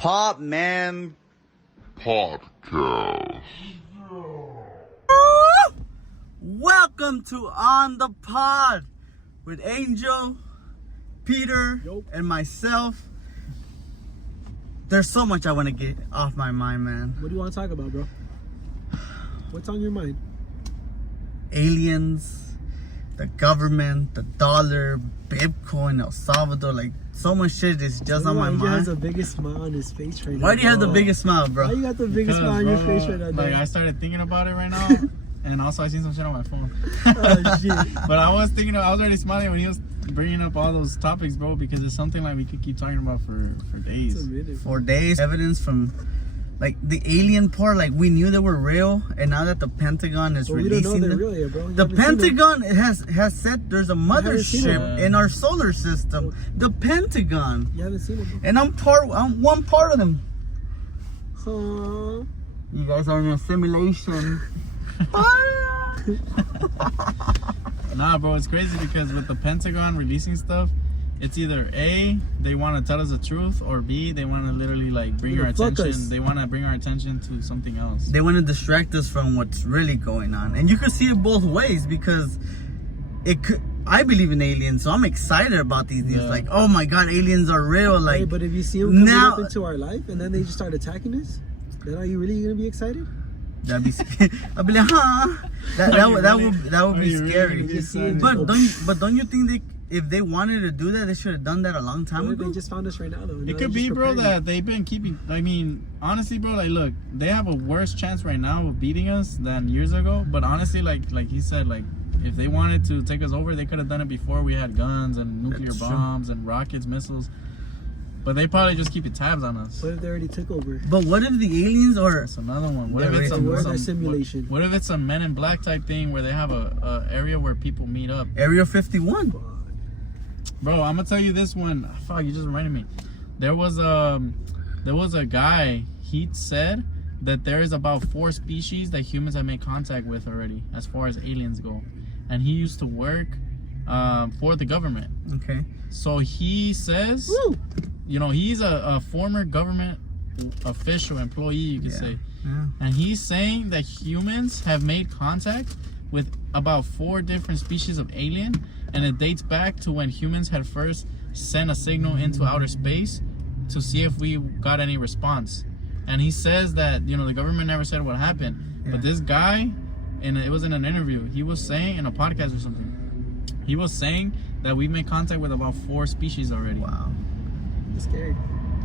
Podmen Podcast. Welcome to On the Pod with Angel, Peter, and myself. There's so much I want to get off my mind, man. What do you want to talk about, bro? What's on your mind? Aliens, the government, the dollar, Bitcoin, El Salvador, like so much shit is just on my Angel mind. has the biggest smile on his face right now. Why do you have the biggest smile, bro? Why you got the biggest smile on your face right now? Like, I started thinking about it right now, and also I seen some shit on my phone. Oh, shit. But I was already smiling when he was bringing up all those topics, bro, because it's something like we could keep talking about for days. It's a minute. For days, evidence from like the alien part, like we knew they were real, and now that the Pentagon is But we don't know releasing they're them, real yet, bro. You the haven't seen them. Pentagon has said there's a haven't seen mothership them. in our solar system. The Pentagon, You haven't seen them, bro. and I'm one part of them. Huh? You guys are in a simulation. Nah, bro, it's crazy because with the Pentagon releasing stuff, it's either A, they want to tell us the truth, or B, they want to literally like bring our Fuck attention. us. They want to bring our attention to something else. They want to distract us from what's really going on, and you can see it both ways because it could. I believe in aliens, so I'm excited about these things. Yeah. Like, oh my god, aliens are real. Like, Hey, but if you see them coming now- up into our life and then they just start attacking us, then are you really gonna be excited? that'd be. I'd be like, huh? That would be scary. Just seeing But this- don't you think if they wanted to do that, they should have done that a long time What if ago? they just found us right now, though? It could be, bro, that they've been keeping. I mean, honestly, bro, like, look, they have a worse chance right now of beating us than years ago. But honestly, like he said, like, if they wanted to take us over, they could have done it before we had guns and nuclear That's true. bombs and rockets, missiles. But they probably just keeping tabs on us. What if they already took over? But what if the aliens are? That's another one. What Yeah, if it's right. Where's some our simulation? What if it's a Men in Black type thing where they have a area where people meet up? Area 51. Bro, I'm gonna tell you this one. Fuck, you just reminded me. There was a guy. He said that there is about 4 species that humans have made contact with already, as far as aliens go. And he used to work for the government. Okay. So he says, Woo! you know, he's a former government official employee, you could say. Yeah. And he's saying that humans have made contact with about 4 different species of alien, and it dates back to when humans had first sent a signal into outer space to see if we got any response. And he says that, you know, the government never said what happened. Yeah. But this guy, it was in an interview, he was saying, in a podcast or something, he was saying that we made contact with about 4 species already. Wow. It's scary.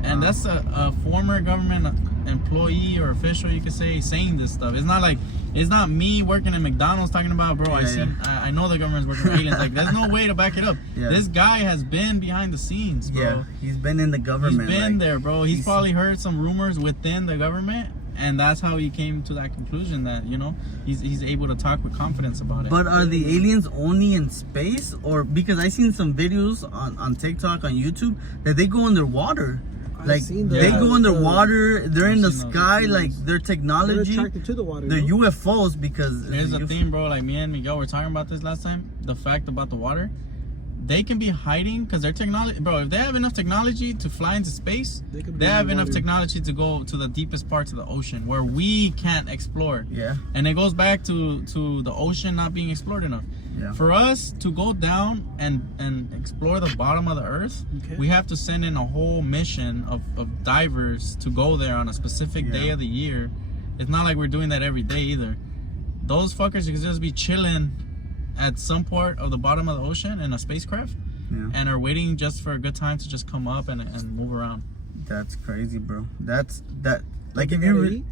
And that's a former government employee or official, you could say, saying this stuff. It's not me working at McDonald's talking about, bro, I know the government's working with aliens. Like, there's no way to back it up. Yeah. This guy has been behind the scenes, bro. Yeah, he's been in the government. He's been like, there, bro. He's probably heard some rumors within the government, and that's how he came to that conclusion that, you know, he's able to talk with confidence about it. But are the aliens only in space, or because I seen some videos on TikTok, on YouTube, that they go underwater? I've Like seen they the- go underwater, they're in the I've seen those sky, videos. like their They're technology, attracted to the water. they're no? UFOs because Here's the thing, bro. Like, me and Miguel were talking about this last time. The fact about the water, they can be hiding because their technology, bro. If they have enough technology to fly into space, They could be they in have the enough water. technology to go to the deepest parts of the ocean where we can't explore. Yeah, And it goes back to the ocean not being explored enough. yeah. For us to go down and explore the bottom of the earth, Okay. we have to send in a whole mission of divers to go there on a specific day Yeah. of the year. It's not like we're doing that every day either. Those fuckers could just be chilling at some part of the bottom of the ocean in a spacecraft Yeah. and are waiting just for a good time to just come up and move around. That's crazy, bro. That's that. Like Don't if they you gotta re- eat?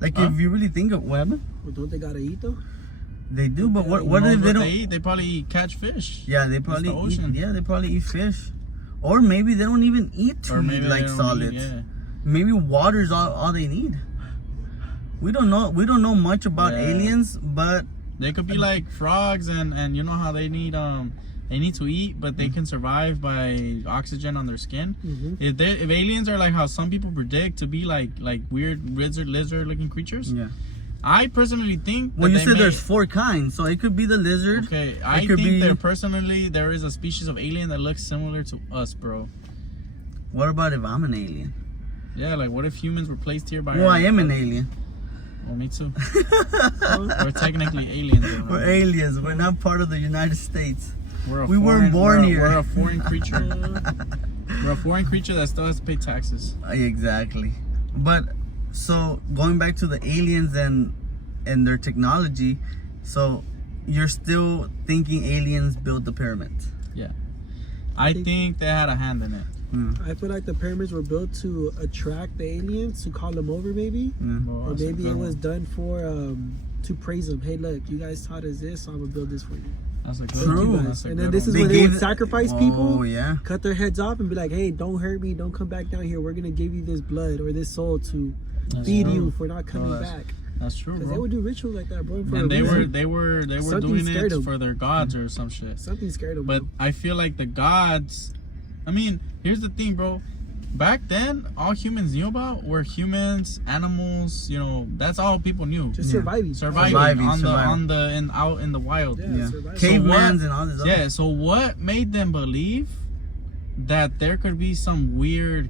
like Huh? if you really think of what Well, don't they gotta eat though? they do, but what Who if knows they what don't? they eat? They probably catch fish. Yeah, they probably the eat. ocean. Yeah, they probably eat fish, or maybe they don't even eat to Or eat maybe they like don't solids. eat, yeah. Maybe water's all they need. We don't know. We don't know much about Yeah. aliens, but They could be like frogs, and you know how they need to eat, but they can survive by oxygen on their skin. Mm-hmm. If aliens are like how some people predict to be like weird lizard looking creatures, yeah. I personally think. Well, that you they said may- there's 4 kinds, so it could be the lizard. Okay, I could think be- there is a species of alien that looks similar to us, bro. What about if I'm an alien? Yeah, like what if humans were placed here by? Well, I am an alien. Well, me too. We're technically aliens. Though, We're right? aliens. We're not part of the United States. We weren't born here. We're a foreign creature. We're a foreign creature that still has to pay taxes. Exactly. But so going back to the aliens and their technology, so you're still thinking aliens built the pyramids? Yeah. I think they had a hand in it. I feel like the pyramids were built to attract the aliens, to call them over, maybe. Well, Or that's a maybe good it was one. done for to praise them. Hey, look, you guys taught us this, so I'm gonna build this for you. That's a good True. one. That's a And good then this one. is They where they gave would it- sacrifice people, Oh yeah. cut their heads off, and be like, "Hey, don't hurt me. Don't come back down here. We're gonna give you this blood or this soul to That's feed true. you for not coming that's- back." That's true, Because they bro. would do rituals like that, bro. For And a they reason. were Something doing scared it them. for their gods or some shit. Something scared them. But bro. I feel like the gods. I mean, here's the thing, bro. Back then, all humans knew about were humans, animals. You know, that's all people knew. Just Yeah. surviving. Surviving out in the wild. Yeah, Yeah. surviving. Cavemans and all this. Yeah. So what made them believe that there could be some weird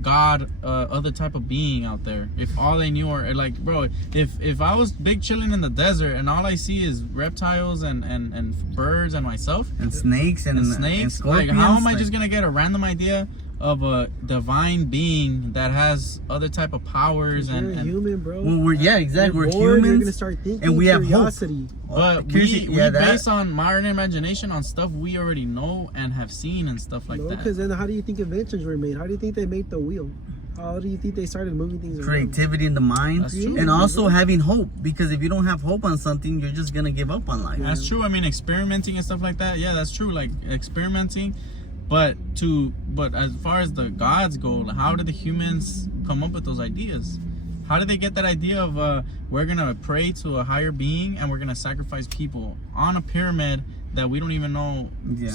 god, other type of being out there? If all they knew are like, bro, if I was big chilling in the desert and all I see is reptiles and birds and myself And snakes and snakes, like scorpions. how am I just gonna get a random idea of a divine being that has other type of powers You're a and human, bro. Well, exactly. You're We're bored, You're humans. gonna start thinking. and we have hope. curiosity. but Curiosity, we that. base on modern imagination on stuff we already know and have seen and stuff like No, that. because then how do you think inventions were made? How do you think they made the wheel? How do you think they started moving things around? Creativity in the mind, That's true. and also having hope. Because if you don't have hope on something, you're just gonna give up on life. That's true. I mean, experimenting and stuff like that. Yeah, that's true. Like experimenting, but as far as the gods go, like, how did the humans come up with those ideas? How did they get that idea of we're gonna pray to a higher being and we're gonna sacrifice people on a pyramid that we don't even know? Yeah.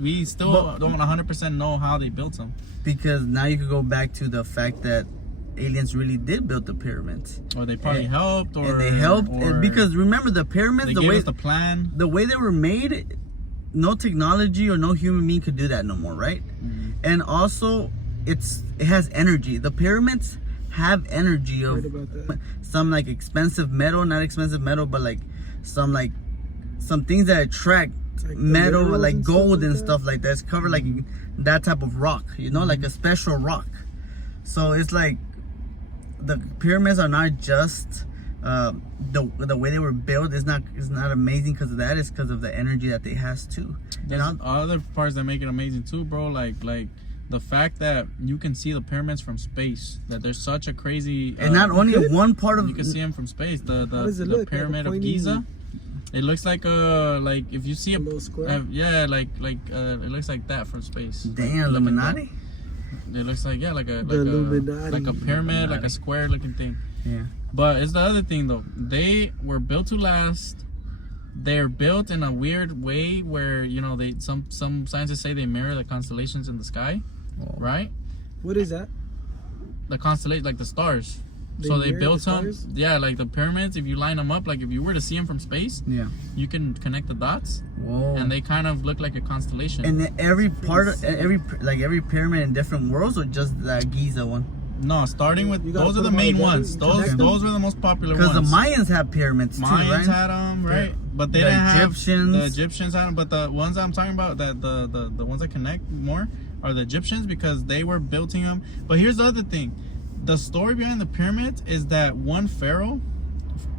We still But- don't 100% know how they built them. Because now you could go back to the fact that aliens really did build the pyramids, Or they probably helped, or and they helped. or Because remember the pyramids, they the gave way us the plan. the way they were made, no technology or no human being could do that no more, right? And also, it has energy. The pyramids have energy Heard of about that. some like expensive metal, not expensive metal, but like some things that attract Like the metal, minerals like and stuff gold like and that? stuff like that. It's covered like that type of rock, you know, like a special rock. So it's like the pyramids are not just the way they were built is not amazing because of that. It's because of the energy that they has too. There's And other parts that make it amazing too, bro. Like the fact that you can see the pyramids from space. That there's such a crazy. and not only good? one part of you can see them from space. How does it The look? Like a pyramid of pointy- Giza. It looks like if you see A little square? yeah, it looks like that from space. damn Looking Illuminati. down. It looks like like a Illuminati. pyramid, like a square looking thing. Yeah. But it's the other thing though. They were built to last. They're built in a weird way where they some scientists say they mirror the constellations in the sky, Whoa. right? What is that? The constellation, like the stars. They So they mirror built the some, stars? yeah, like the pyramids. If you line them up, like if you were to see them from space, Yeah. you can connect the dots, Whoa. and they kind of look like a constellation. And then every part of every pyramid in different worlds, or just the Giza one? No, starting with You gotta those are put the them all main together, ones. you Those connect them? those were the most popular Because ones. the Mayans have pyramids too, Mayans right? had them, right? But they The didn't have Egyptians. the Egyptians had them. But the ones I'm talking about, that the ones that connect more are the Egyptians because they were building them. But here's the other thing: the story behind the pyramids is that one pharaoh,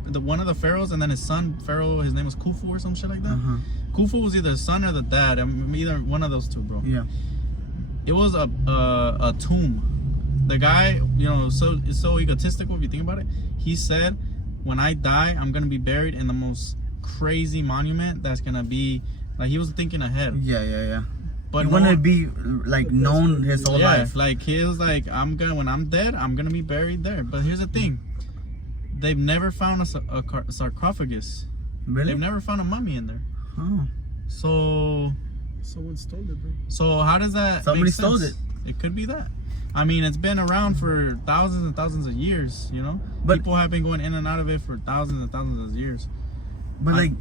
one of the pharaohs, and then his son pharaoh, his name was Khufu or some shit like that. Uh-huh. Khufu was either the son or the dad. Either one of those two, bro. Yeah. It was a tomb. The guy, is so egotistical if you think about it. He said, when I die, I'm gonna be buried in the most crazy monument that's gonna be like, he was thinking ahead. Yeah. But He wanted to be like known his whole life. like he was like, when I'm dead, I'm gonna be buried there. But here's the thing, they've never found a sarcophagus. Really? They've never found a mummy in there. Oh. So Someone stole it, bro. how does that Somebody make stole sense? It could be that. I mean, it's been around for thousands and thousands of years, But- people have been going in and out of it for thousands and thousands of years. But like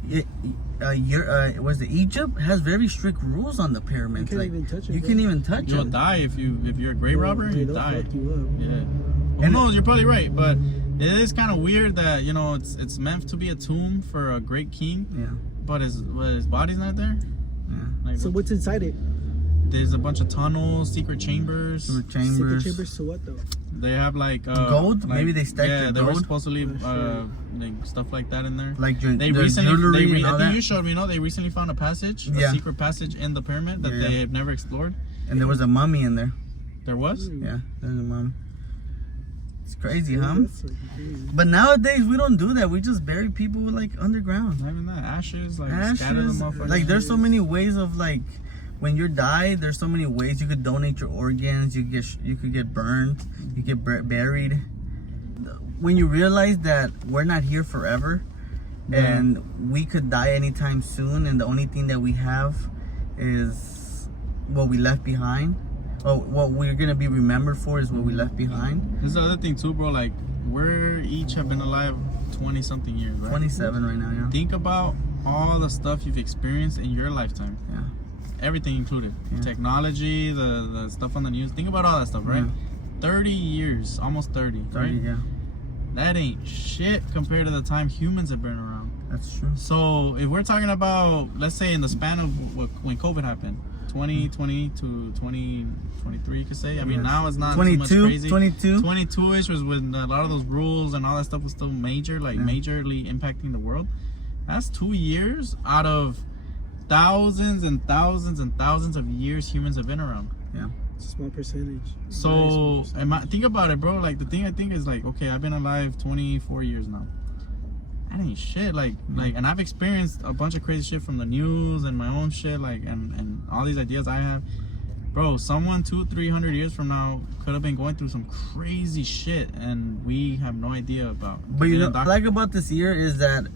was it Egypt has very strict rules on the pyramids. You can't like even touch it. you bro. can't even touch You'll it. die if you're a grave robber. Hey, You they'll die. fuck you up. Yeah. Who knows? You're probably right, but it is kind of weird that it's meant to be a tomb for a great king, Yeah. but his body's not there. Yeah. Like, So what's inside it? there's a bunch of tunnels, secret chambers. Secret Secret chambers. chambers to what though? They have like Gold? like- Maybe they stacked yeah, the they were gold? supposedly Sure. like stuff like that in there. Like They the recently, jewelry and I all think that. you showed me. They recently found a passage, Yeah. a secret passage in the pyramid that Yeah. they have never explored. And there was a mummy in there. There was. Yeah, there's a mummy. It's crazy, huh? That's fucking crazy. But nowadays we don't do that. We just bury people like underground. Not even that. Ashes, like scatter them Ashes. motherfuckers. Like there's so many ways of like when you die. There's so many ways you could donate your organs. You could get burned. You get buried. When you realize that we're not here forever, Yeah. and we could die anytime soon, and the only thing that we have is what we left behind. Oh, what we're gonna be remembered for is what we left behind. This is the other thing too, bro. Like we're each have been alive 20 something years, right? 27 right now, yeah. Think about all the stuff you've experienced in your lifetime. Yeah. Everything included. Yeah. Technology, the stuff on the news. Think about all that stuff, right? Yeah. 30 years, almost 30, 30, right? yeah. That ain't shit compared to the time humans have been around. That's true. So if we're talking about, let's say in the span of when COVID happened, 2020 to 2023, you could say. I mean, Yes. now it's not too much 22, crazy. 22. 22-ish was when a lot of those rules and all that stuff was still major, like Yeah. majorly impacting the world. That's 2 years out of thousands and thousands and thousands of years humans have been around. Yeah. It's a small percentage. So think about it, bro. Like the thing I think is like, okay, I've been alive 24 years now. That ain't shit. Like, and I've experienced a bunch of crazy shit from the news and my own shit, like, and all these ideas I have. Bro, someone 200-300 years from now could have been going through some crazy shit, and we have no idea about. But you know, what I like about this year is that,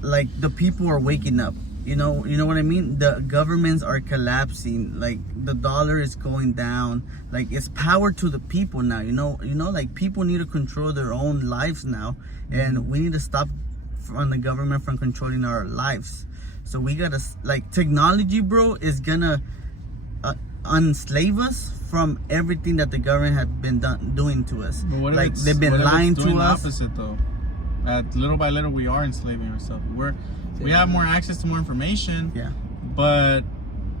like, the people are waking up. You know what I mean? The governments are collapsing. Like the dollar is going down. Like it's power to the people now. You know, like people need to control their own lives now, and we need to stop from the government from controlling our lives. So we gotta like technology, bro, is gonna unslave us from everything that the government had been doing to us. But what if Like it's- they've been what if it's lying doing to the us. opposite though. Little by little, we are enslaving ourselves. We have more access to more information. Yeah. But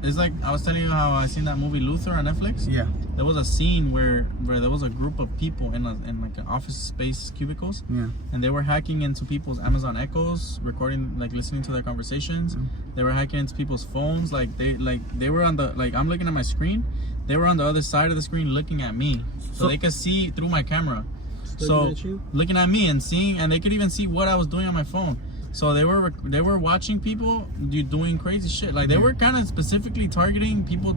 it's like I was telling you how I seen that movie Luther on Netflix. Yeah. There was a scene where there was a group of people in like an office space cubicles, Yeah. and they were hacking into people's Amazon Echoes, recording, like listening to their conversations. They were hacking into people's phones. Like they were on the, like I'm looking at my screen. They were on the other side of the screen looking at me, so they could see through my camera. Looking at you? Looking at me and seeing, and they could even see what I was doing on my phone. So they were watching people doing crazy shit. Like they were kind of specifically targeting people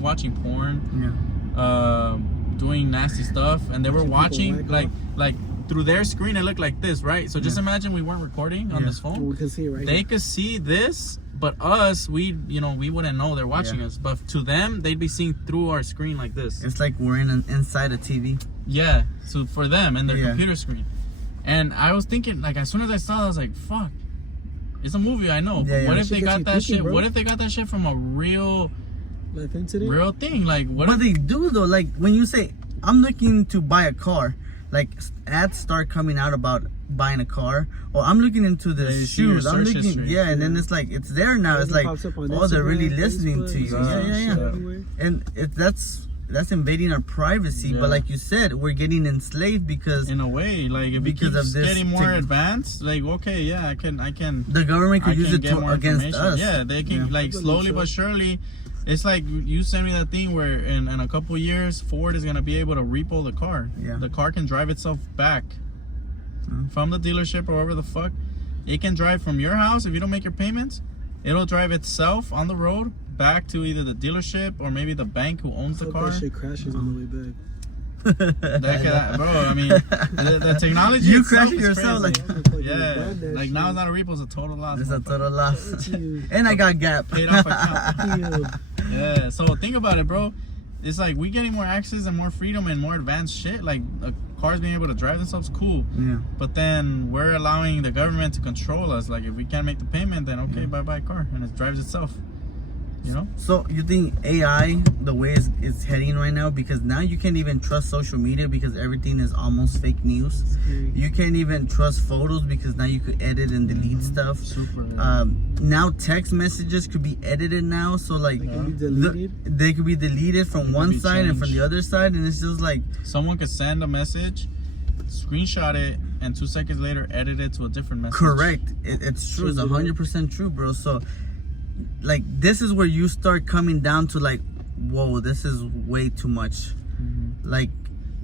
watching porn, Yeah. doing nasty stuff, and they were Watching people watching whack like through their screen. It looked like this, right? So just imagine we weren't recording on Yeah. this phone. We can see it right They here. could see this, but us, we wouldn't know they're watching Yeah. us. But to them, they'd be seeing through our screen like this. It's like we're inside a TV. Yeah, so for them and their Yeah. computer screen. And I was thinking, like, as soon as I saw that, I was like, fuck. It's a movie, I know. Yeah, But yeah. what That if they shit gets got you that thinking, shit? bro. What if they got that shit from a real Life incident? thing? Like, what But if they do though. Like when you say, "I'm looking to buy a car," like ads start coming out about buying a car, or I'm looking into the Yeah, you see your shoes. I'm search looking, history. yeah, and then it's like it's there now. It's It like, pops up on oh, they're really Instagram, listening Facebook, to you. Instagram, Yeah, shit yeah. everywhere. And that's invading our privacy. Yeah. But like you said, we're getting enslaved because in a way, like, if Because it of keeps this getting more tech- advanced, like, okay, yeah, I can the government could I use can it get more against information. us. Yeah, they can, Yeah. like, I believe slowly so. but surely. It's like you sent me that thing where in a couple years, Ford is gonna be able to repo the car. Yeah. The car can drive itself back from the dealership or wherever the fuck. It can drive from your house if you don't make your payments. It'll drive itself on the road back to either the dealership or maybe the bank who owns the Hope car. that shit crashes on the way back. Bro, I mean, the technology. You itself crash is yourself, crazy. like- Yeah, like now it's not a repo, it's a total loss. It's a motherfucker. total loss. You. And I got Gap. Paid off account. You. Yeah, so think about it, bro. it's like we getting more access and more freedom and more advanced shit. Like cars being able to drive themselves, cool. Yeah. But then we're allowing the government to control us. Like if we can't make the payment, then okay, bye car, and it drives itself. You know. So you think AI, the way it's heading right now, because now you can't even trust social media because everything is almost fake news. You can't even trust photos because now you could edit and delete stuff. Super. Now text messages could be edited now, so like They can be deleted. they could be deleted from one side and from the other side, and it's just like someone could send a message, screenshot it, and 2 seconds later edit it to a different message. correct. It's true. It's 100% true, bro. So like this is where you start coming down to like, whoa, this is way too much. Like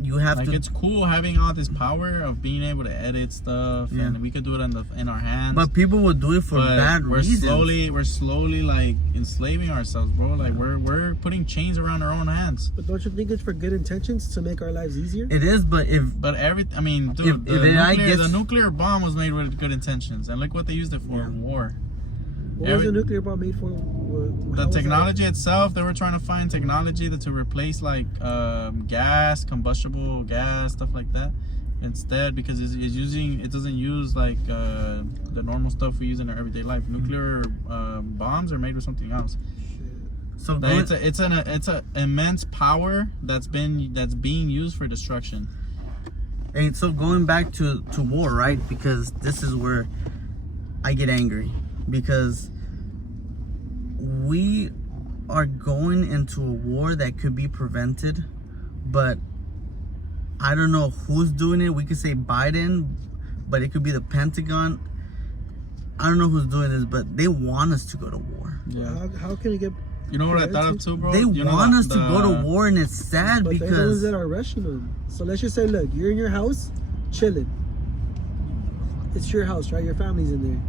you have like to. it's cool having all this power of being able to edit stuff, and we could do it in our hands. But people will do it for bad reasons. We're slowly like enslaving ourselves, bro. Like we're putting chains around our own hands. But don't you think it's for good intentions to make our lives easier? It is, but I mean, dude, the nuclear bomb was made with good intentions, and look what they used it for: war. What was the nuclear bomb made for? The technology itself, they were trying to find technology to replace like gas, combustible gas, stuff like that. Instead, because it doesn't use like the normal stuff we use in our everyday life. Nuclear bombs are made with something else. So it's an immense power that's being used for destruction. And so going back to war, right? Because this is where I get angry. Because we are going into a war that could be prevented, but I don't know who's doing it. We could say Biden, but it could be the Pentagon. I don't know who's doing this, but they want us to go to war. Yeah. How can it get? You know what I thought of too, bro? They want us to go to war, and it's sad but because they're the ones that are rushing them. So let's just say, look, you're in your house, chilling. It's your house, right? Your family's in there.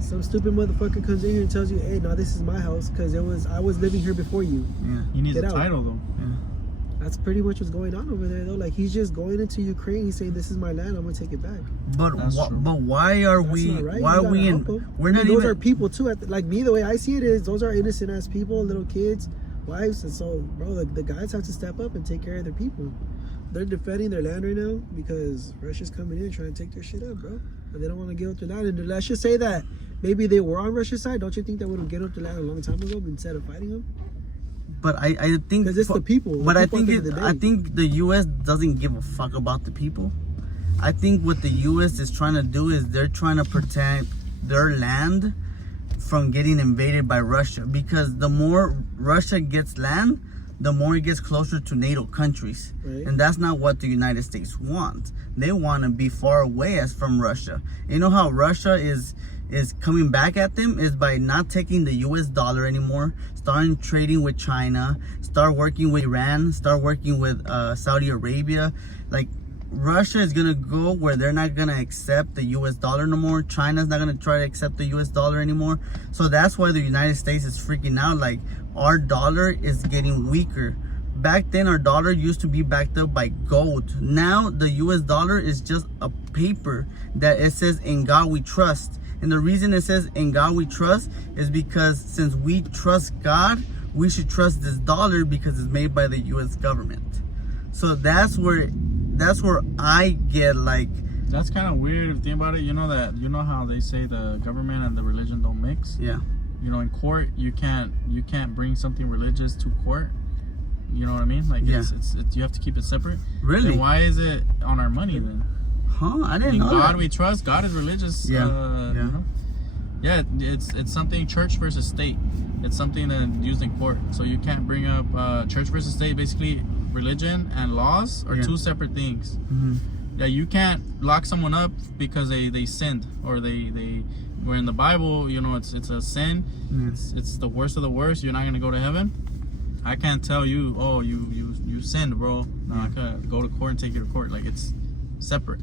Some stupid motherfucker comes in here and tells you, hey, no, this is my house because I was living here before you. Yeah. He needs a title though. Yeah. That's pretty much what's going on over there though. Like he's just going into Ukraine, he's saying this is my land, I'm gonna take it back. But why are we? Right. Why are we in? We're not those even. are people too. Like me, the way I see it is, those are innocent ass people, little kids, wives, and so, bro, the guys have to step up and take care of their people. They're defending their land right now because Russia's coming in trying to take their shit up, bro. And they don't want to give up their land. And let's just say that maybe they were on Russia's side. Don't you think they would have given up their land a long time ago instead of fighting them? But I think because it's the people. But I think the U.S. doesn't give a fuck about the people. I think what the U.S. is trying to do is they're trying to protect their land from getting invaded by Russia. Because the more Russia gets land, the more it gets closer to NATO countries. Right. And that's not what the United States wants. They want to be far away as from Russia. You know how Russia is coming back at them is by not taking the US dollar anymore, starting trading with China, start working with Iran, start working with Saudi Arabia. Like Russia is gonna go where they're not gonna accept the US dollar no more. China's not gonna try to accept the US dollar anymore. So that's why the United States is freaking out. Like our dollar is getting weaker. Back then our dollar used to be backed up by gold. Now the US dollar is just a paper that it says in God we trust. And the reason it says in God we trust is because since we trust God, we should trust this dollar because it's made by the US government. So that's where I get like, that's kind of weird if you think about it. You know how they say the government and the religion don't mix? Yeah. You know, in court you can't bring something religious to court. You know what I mean? Like it's you have to keep it separate. Really? Then why is it on our money then? Huh? I didn't know God that. we trust. God is religious. Yeah. You know? Yeah, it's something church versus state. It's something that's used in court. So you can't bring up church versus state. Basically, religion and laws are two separate things. Mm-hmm. Yeah, you can't lock someone up because they sinned or they were in the Bible. You know, it's a sin. Mm. It's the worst of the worst. You're not gonna go to heaven. I can't tell you, oh, you sinned, bro. No, I can't go to court and take you to court. Like it's separate.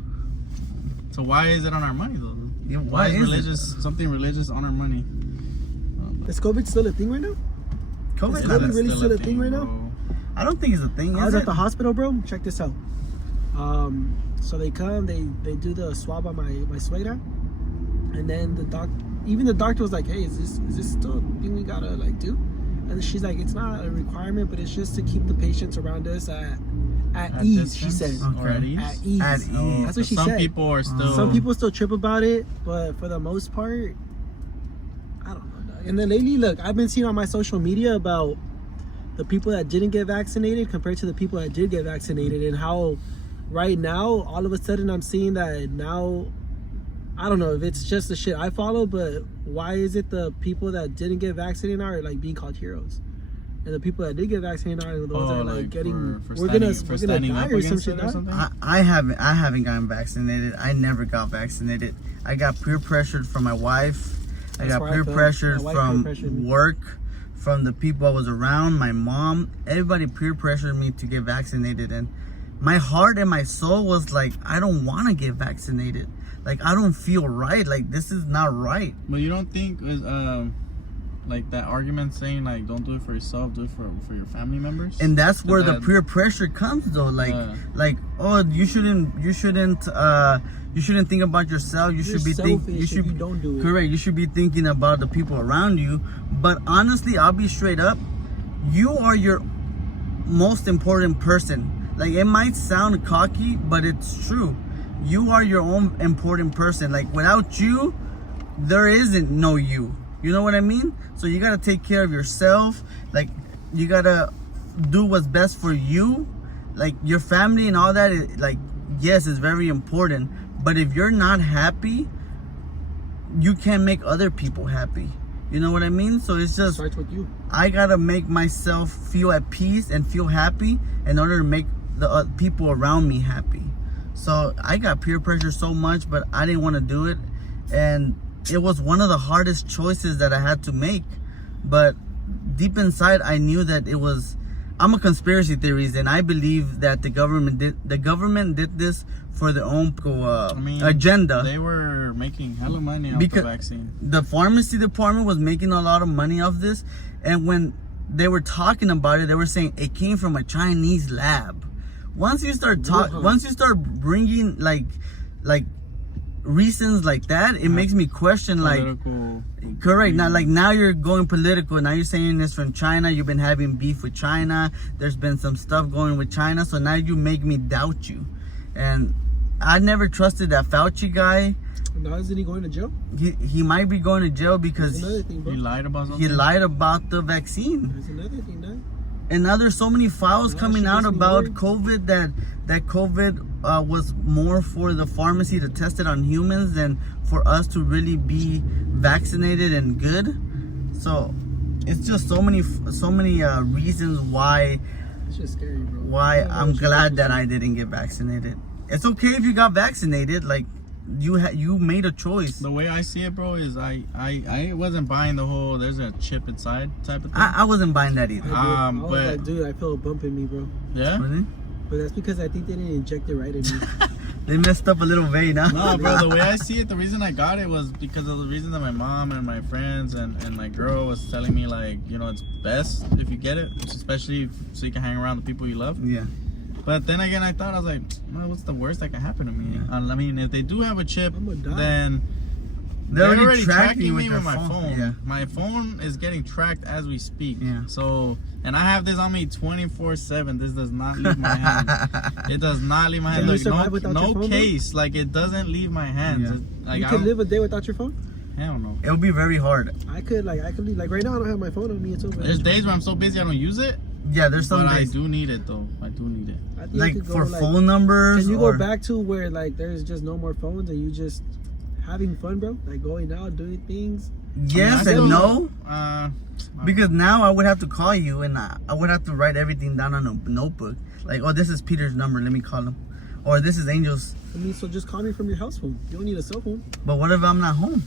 So why is it on our money though? Yeah, why is something religious on our money? Is COVID still a thing right now? COVID is really still a thing right now? I don't think it's a thing. I was at the hospital, bro. Check this out. So they come, they do the swab on my suegra, and then the doctor was like, "Hey, is this still a thing we gotta like do?" And she's like, it's not a requirement, but it's just to keep the patients around us at ease. She said, or at ease. At ease. At ease. That's what she Some said. people are still. Some people still trip about it, but for the most part, I don't know. Dog. And then lately, look, I've been seeing on my social media about the people that didn't get vaccinated compared to the people that did get vaccinated, and how right now, all of a sudden, I'm seeing that now. I don't know if it's just the shit I follow, but why is it the people that didn't get vaccinated are like being called heroes, and the people that did get vaccinated are the ones that are like getting we're gonna die or some shit. I haven't gotten vaccinated. I never got vaccinated. I got peer pressured from my wife. I got peer pressured from work, from the people I was around, my mom. Everybody peer pressured me to get vaccinated, and my heart and my soul was like, I don't want to get vaccinated. Like, I don't feel right. Like, this is not right. But you don't think like that argument saying like don't do it for yourself, do it for your family members? And that's where the peer pressure comes though. Like oh, you shouldn't think about yourself. You should be thinking you don't do it. Correct. You should be thinking about the people around you. But honestly, I'll be straight up. You are your most important person. Like, it might sound cocky, but it's true. You are your own important person. Like, without you, there isn't no you. You know what I mean? So you gotta take care of yourself. Like, you gotta do what's best for you. Like, your family and all that, like, yes, it's very important. But if you're not happy, you can't make other people happy. You know what I mean? So it's just, starts with you. I gotta make myself feel at peace and feel happy in order to make the people around me happy. So I got peer pressure so much, but I didn't want to do it. And it was one of the hardest choices that I had to make. But deep inside, I knew that it was, I'm a conspiracy theorist, and I believe that the government did this for their own agenda. They were making hella money off the vaccine. The pharmacy department was making a lot of money off this. And when they were talking about it, they were saying it came from a Chinese lab. Once you start bringing like reasons like that, it makes me question political, correct. Now you're going political. Now you're saying this from China. You've been having beef with China. There's been some stuff going with China. So now you make me doubt you. And I never trusted that Fauci guy. Now isn't he going to jail? He might be going to jail because thing, he lied about something. He lied about the vaccine. There's another thing, now. And now there's so many files coming out about COVID that COVID was more for the pharmacy to test it on humans than for us to really be vaccinated and good. So it's just so many reasons why. It's just scary, bro. Why I'm glad that I didn't get vaccinated. It's okay if you got vaccinated. Like, you made a choice. The way I see it, bro, is I wasn't buying the whole there's a chip inside type of thing. I wasn't buying that either. But dude, I feel a bump in me, bro. Yeah. Really? But that's because I think they didn't inject it right in me. They messed up a little vein, huh? No, bro. The way I see it, the reason I got it was because of the reason that my mom and my friends and my girl was telling me, like, you know, it's best if you get it, especially so you can hang around the people you love. Yeah. But then again, I thought, I was like, well, what's the worst that can happen to me? Yeah. I mean, if they do have a chip, I'm gonna die. then they're already tracking me with my phone. Yeah. My phone is getting tracked as we speak. Yeah. So, and I have this on me 24/7. This does not leave my hand. It does not leave my hand. Can you survive without your phone, case. Like, it doesn't leave my hands. Yeah. Like, you could live a day without your phone? Hell no. It'll be very hard. I could leave. Like right now, I don't have my phone on me. It's over. There's days where I'm so busy I don't use it. Yeah, there's some But days. I do need it though. I do need it. Like for phone numbers. Can you go back to where like there's just no more phones and you just having fun, bro? Like going out, doing things. Yes and no. Because know. now I would have to call you and I would have to write everything down on a notebook. Like, oh, this is Peter's number. Let me call him. Or this is Angel's. I mean, so just call me from your house phone. You don't need a cell phone. But what if I'm not home?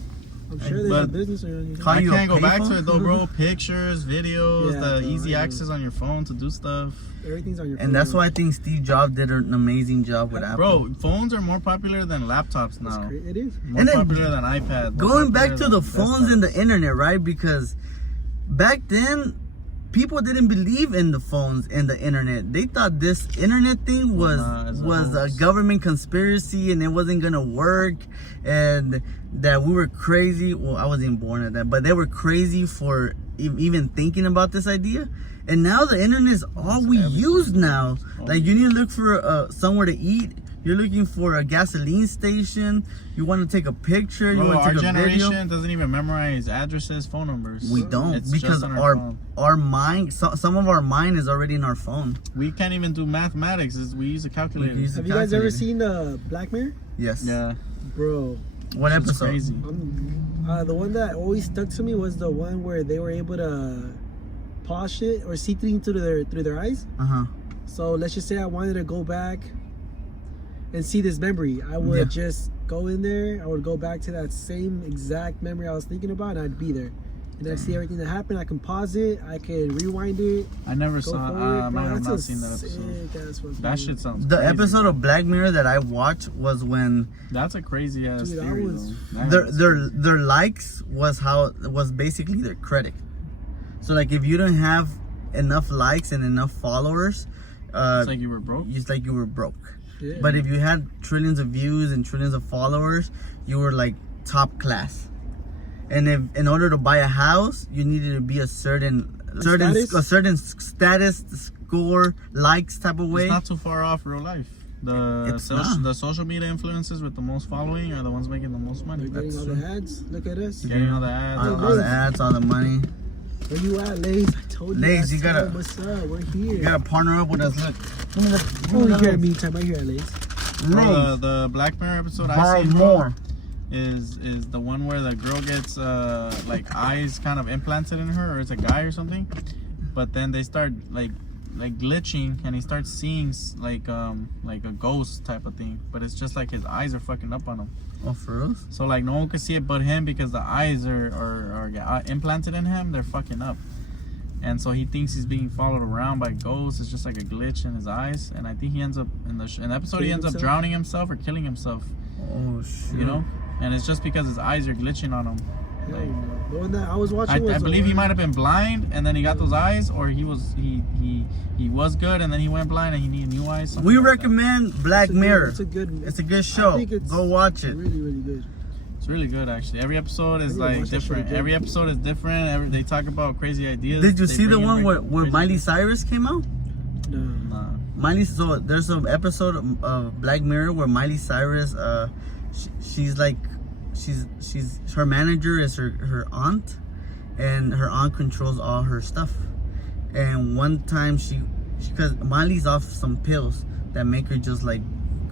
I'm sure there's a business around you. Call I you can't a go back payphone? to it though, bro. Pictures, videos, Yeah, the bro, easy I know. access on your phone to do stuff. Everything's on your phone. And that's why I think Steve Jobs did an amazing job with Apple. Bro, phones are more popular than laptops now. It is. More And then popular than iPad. Going back to the phones and the internet, right? Because back then, people didn't believe in the phones and the internet. They thought this internet thing was a government conspiracy and it wasn't gonna work, and that we were crazy. Well, I wasn't born at that, but they were crazy for even thinking about this idea. And now the internet is all we use now. Like you need to look for somewhere to eat. You're looking for a gasoline station. You want to take a picture. You want to take a video. Our generation doesn't even memorize addresses, phone numbers. We don't, it's because our mind, some of our mind is already in our phone. We can't even do mathematics. We use a calculator. Have you guys ever seen Black Mirror? Yes. Yeah. Bro. What episode? Crazy. The one that always stuck to me was the one where they were able to pause shit or see things through their eyes. So let's just say I wanted to go back and see this memory. I would just go in there. I would go back to that same exact memory I was thinking about, and I'd be there. And I'd see everything that happened. I can pause it. I can rewind it. I never saw. I have not seen that episode. That shit sounds. The crazy, episode of Black Mirror that I watched was when. That's a crazy ass theory. Their likes was basically their credit. So like if you don't have enough likes and enough followers, it's like you were broke. It's like you were broke. Yeah. But if you had trillions of views and trillions of followers, you were like top class. And if in order to buy a house, you needed to be a certain status, score, likes type of way. It's not too far off real life. The social media influencers with the most following are the ones making the most money. They're getting all the ads. Look at us. Getting all the ads. All the ads, all the money. Where you at, Lace? I told you. Lace, you gotta. What's up? We're here. You gotta partner up with us. Look. Over here, meantime, right here, Lace. The Black Mirror episode I see more is the one where the girl gets like eyes kind of implanted in her, or it's a guy or something. But then they start like glitching, and he starts seeing like a ghost type of thing. But it's just like his eyes are fucking up on him. Oh, for real? So like no one can see it but him, because the eyes are implanted in him. They're fucking up, and so he thinks he's being followed around by ghosts. It's just like a glitch in his eyes, and I think he ends up in the episode he ends up drowning himself or killing himself. Oh shit! You know, and it's just because his eyes are glitching on him. Like, the one that I was watching, I believe he might have been blind, and then he got those eyes, or he was good, and then he went blind, and he needed new eyes. We recommend Black Mirror. It's a good show. Go watch it. Really, really good. It's really good, actually. Every episode is like different. Every episode is different. They talk about crazy ideas. Did you see the one where Miley Cyrus came out? No. So there's an episode of Black Mirror where Miley Cyrus, she's her manager is her aunt, and her aunt controls all her stuff. And one time because Miley's off some pills that make her just like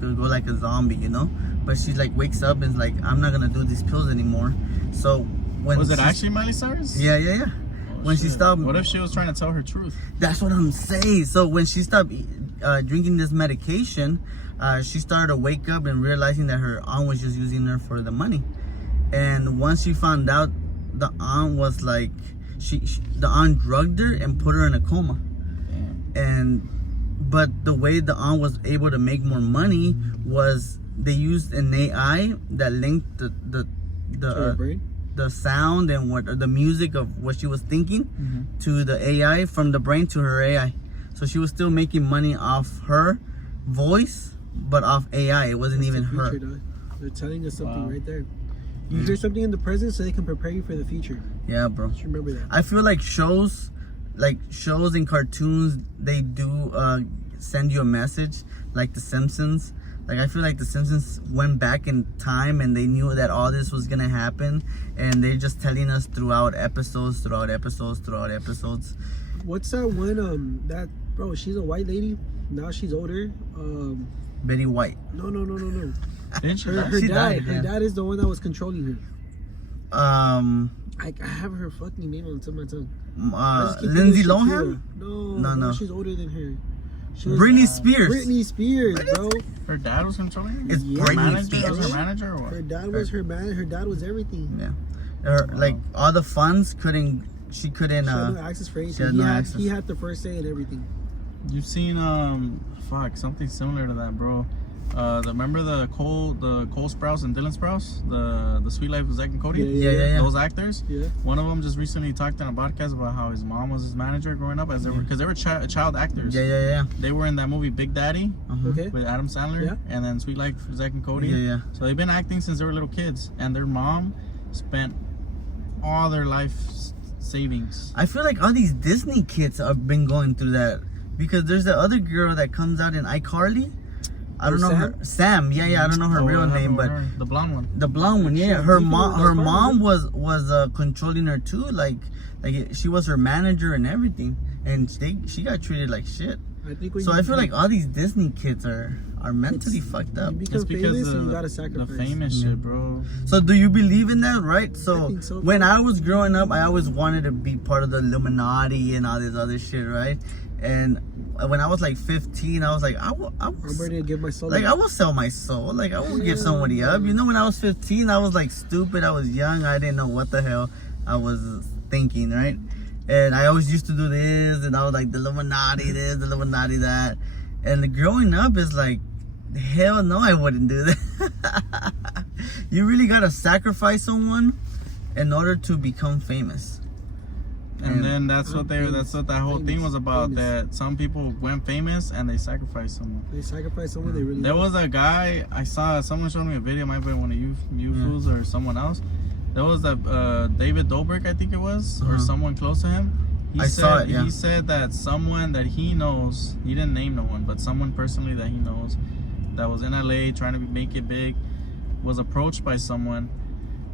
go like a zombie, you know. But she like wakes up and is like, I'm not gonna do these pills anymore. So when was it actually Miley Cyrus? Yeah. Oh, when she stopped. What if she was trying to tell her truth? That's what I'm saying. So when she stopped drinking this medication, she started to wake up and realizing that her aunt was just using her for the money. And once she found out, the aunt was like, the aunt drugged her and put her in a coma. But the way the aunt was able to make more money was they used an AI that linked the sound and the music of what she was thinking to the AI, from the brain to her AI. So she was still making money off her voice, but off AI. It wasn't even her. They're telling us something right there. You hear something in the present so they can prepare you for the future. Yeah, bro. Just remember that. I feel like shows and cartoons, they do send you a message, like The Simpsons. Like I feel like The Simpsons went back in time and they knew that all this was gonna happen, and they're just telling us throughout episodes. What's that one? That bro, she's a white lady. Now she's older. Betty White. No. Her dad is the one that was controlling her. I have her fucking name on the tip of my tongue. Lindsay Lohan? No. She's older than her. Britney Spears. Britney Spears, bro. Her dad was controlling her? It's Britney Spears. Was her manager or what? Her dad was her man. Her dad was everything. Yeah. Like all the funds she couldn't. She had no access for anything. He had the first say in everything. You've seen something similar to that, bro. Remember the Cole Sprouse and Dylan Sprouse, the Sweet Life of Zack and Cody? Yeah. Those actors. Yeah. One of them just recently talked on a podcast about how his mom was his manager growing up, because they were child actors. Yeah. They were in that movie Big Daddy with Adam Sandler, and then Sweet Life of Zack and Cody. Yeah. So they've been acting since they were little kids, and their mom spent all their life savings. I feel like all these Disney kids have been going through that because there's the other girl that comes out in iCarly. I don't know her Sam. Yeah. I don't know her real name, but the blonde one. The blonde one, yeah. Her mom was controlling her too. Like she was her manager and everything, and she got treated like shit. So I feel like all these Disney kids are mentally fucked up. It's because you gotta sacrifice. The famous shit, bro. So do you believe in that, right? So, I think so, when I was growing up, I always wanted to be part of the Illuminati and all this other shit, right? And when I was like 15, I was like, I'm ready to give my soul. Like I will sell my soul. Like I will give somebody up. You know, when I was 15, I was like stupid. I was young. I didn't know what the hell I was thinking, right? And I always used to do this, and I was like, the Illuminati this, the Illuminati that. And growing up is like, hell no, I wouldn't do that. You really gotta sacrifice someone in order to become famous. And then that's what that whole thing was about. That some people went famous and they sacrificed someone. They sacrificed someone they really. There was a guy I saw. Someone showed me a video. Might be one of you fools or someone else. There was a David Dobrik, I think it was, or someone close to him. He said that someone that he knows, he didn't name no one, but someone personally that he knows that was in LA trying to make it big, was approached by someone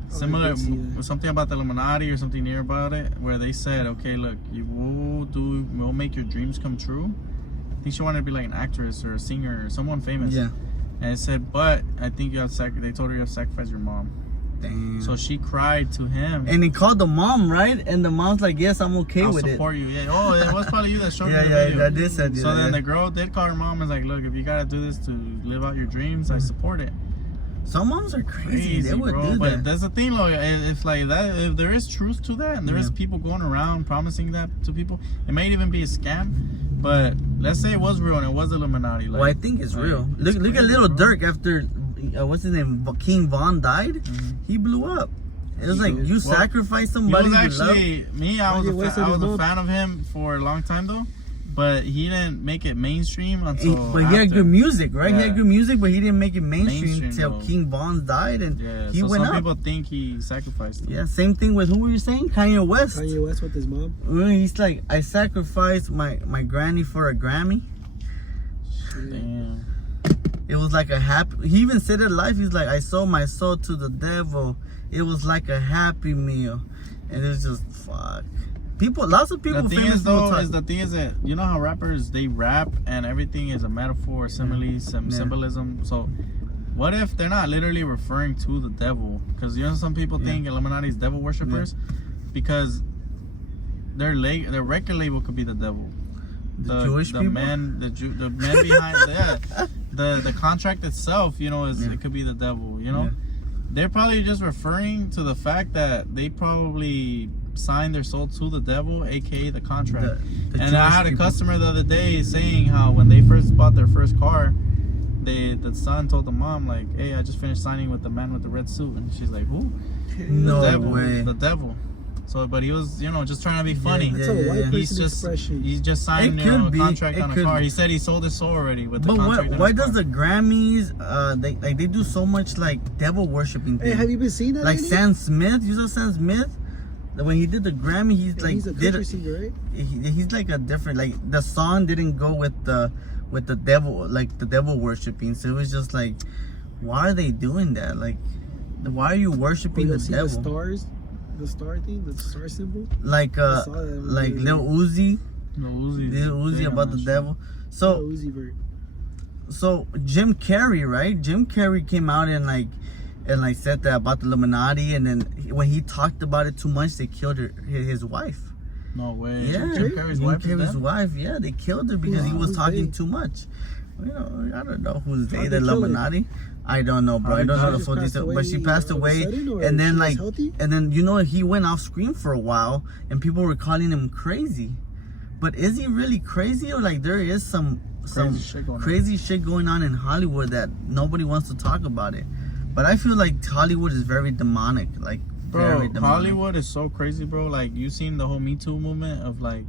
similar, something about the Illuminati or something near about it, where they said, okay, look, we'll make your dreams come true. I think she wanted to be like an actress or a singer or someone famous. Yeah. And it said, but I think they told her you have to sacrifice your mom. Damn. So she cried to him. And he called the mom, right? And the mom's like, yes, I'm okay with it. I'll support you. Yeah. Oh, it was probably you that showed me the video. Yeah, I did say that. So then the girl did call her mom and was like, look, if you gotta do this to live out your dreams, I support it. Some moms are crazy. They would do but that. That's the thing, though. If like that, if there is truth to that, and there is people going around promising that to people, it might even be a scam. But let's say it was real and it was Illuminati. Like, well, I think it's real. Look at Little Dirk after what's his name? King Von died. He blew up. It was like you sacrificed somebody. I was a fan of him for a long time though. But he didn't make it mainstream until But he had good music, right? Yeah. He had good music, but he didn't make it mainstream until King Von died, and he went up. Some people think he sacrificed him. Yeah, same thing with who were you saying? Kanye West. Kanye West with his mom. He's like, I sacrificed my granny for a Grammy. Damn. It was like a happy. He even said it live. He's like, I sold my soul to the devil. It was like a happy meal, and it was just fuck. Lots of people. The thing is that you know how rappers, they rap and everything is a metaphor, simile, symbolism. So, what if they're not literally referring to the devil? Because you know some people think Illuminati is devil worshippers because their record label could be the devil. The Jewish people. The men behind the contract itself, you know, it could be the devil. You know, they're probably just referring to the fact that they probably signed their soul to the devil, aka the contract. And I had a customer the other day saying how when they first bought their first car, the son told the mom like, "Hey, I just finished signing with the man with the red suit," and she's like, "Who?" No way. The devil. So, but he was, you know, just trying to be funny. That's a white person expression. He's just signed, a contract on a car. He said he sold his soul already with the contract. But why does the Grammys, they do so much like devil worshiping things? Hey, have you been seeing that? Like Sam Smith, you saw Sam Smith? When he did the Grammy, he's a country singer, right? He's like a different, like the song didn't go with the devil, like the devil worshiping. So it was just like, why are they doing that? Like, why are you worshiping the devil? The star thing, the star symbol. Like Lil Uzi. Lil Uzi about the devil. So Jim Carrey, right? Jim Carrey came out and said that about the Illuminati, and then when he talked about it too much, they killed his wife. No way. Yeah, Jim Carrey's wife. Yeah, they killed her because he was talking too much. You know, I don't know who's the Illuminati. I don't know, bro. I don't know the full details, but she passed away, and then you know, he went off screen for a while, and people were calling him crazy. But is he really crazy, or like there is some crazy shit going on in Hollywood that nobody wants to talk about it? But I feel like Hollywood is very demonic, like very demonic. Hollywood is so crazy, bro. Like you seen the whole Me Too movement of like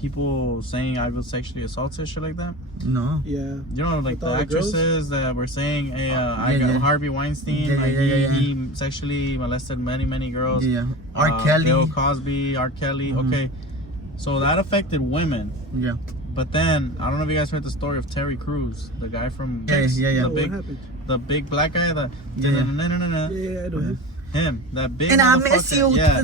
people saying I was sexually assaulted, shit like that. No. Yeah. You know, like With the all the girls? actresses that were saying, "Hey, I Yeah, got yeah. Harvey Weinstein. Yeah, like yeah, yeah, he sexually molested many girls. Yeah. R. Kelly. Bill Cosby, R. Kelly. Mhm. Okay, so that affected women. Yeah. But then I don't know if you guys heard the story of Terry Crews, the guy from Yeah, yeah. No, the what big happened? the big black guy, the Yeah, yeah. Yeah, I know him. him, that big And I motherfucker. miss you. Yeah,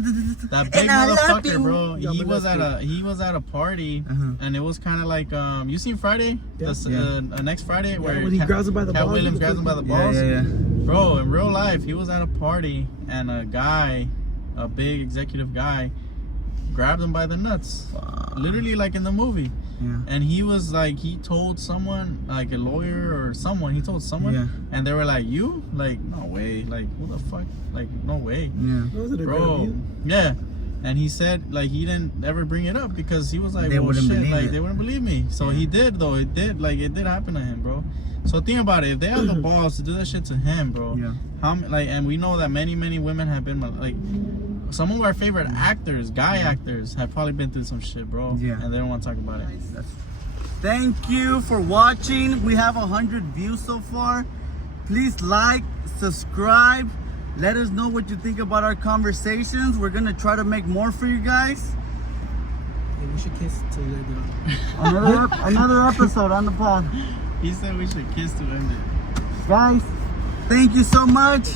that big And I love motherfucker, you. bro. Yeah, He but was that's at a party, Uh-huh. and it was kind of like you seen Friday, Yeah. This, Yeah. Next Friday, where when he grabs him by the Cat balls. Williams grabs him by the Yeah, balls. yeah. Bro, in real life, he was at a party, and a guy, a big executive guy, grabbed him by the nuts, literally like in the movie. Yeah. And he was like, he told someone, like a lawyer or someone, he told someone, Yeah. and they were like, you? Like, no way. Like, who the fuck? Like, no way. Yeah. Was it a Bro, interview? yeah. And he said, like, he didn't ever bring it up because he was like, They well, wouldn't shit, believe like, it. they wouldn't believe me. So he did, though. It did, like, it did happen to him, bro. So think about it. If they have the balls to do that shit to him, bro, Yeah. and we know that many women have been, like, some of our favorite actors, guy actors, have probably been through some shit, bro. Yeah. And they don't want to talk about it. Thank you for watching. We have 100 views so far. Please like, subscribe. Let us know what you think about our conversations. We're gonna try to make more for you guys. Yeah, we should kiss till you end it off. Another episode on the pod. He said we should kiss to end it. Guys, thank you so much.